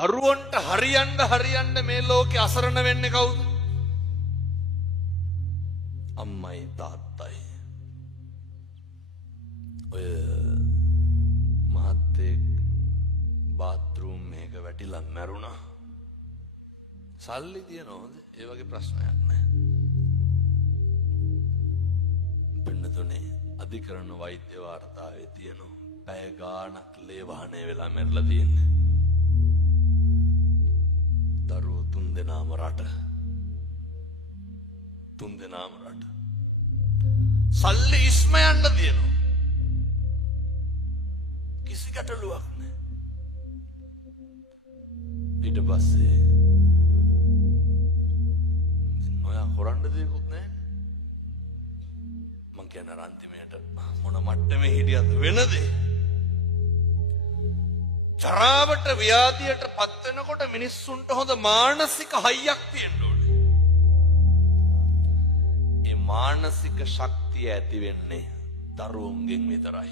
දරුවන්ට හරියන්න මේ ලෝකේ අසරණ වෙන්නේ කවුද? අම්මයි තාත්තයි. ඔය මහත්තයෙක් බාත්රූම් එක වැටිලා මැරුණා. සල්ලි තියනවද? ඒ වගේ ප්‍රශ්නයක් නෑ. පින්නතුනේ අධිකරණ වෛද්‍ය වාර්තාවේ තියෙනවා පැය ගාණක් ලේ වහනේ වෙලා මැරලා තියෙන්නේ. දරුවෝ 3 දෙනාම රට. සල්ලි ඉස්ම යන්න තියෙනවා. කිසි ගැටලුවක් නෑ. ඊට පස්සේ ඔයා හොරන්න දෙයක්වත් නෑ. මං කියන අන්තිමයට මොන මට්ටමේ හිටියද වෙනදේ? ජරාවට ව්‍යාධියට පත් වෙනකොට මිනිස්සුන්ට හොඳ මානසික හයියක් තියෙන්න ඕනේ. ඒ මානසික ශක්තිය ඇති වෙන්නේ දරුවන්ගෙන් විතරයි.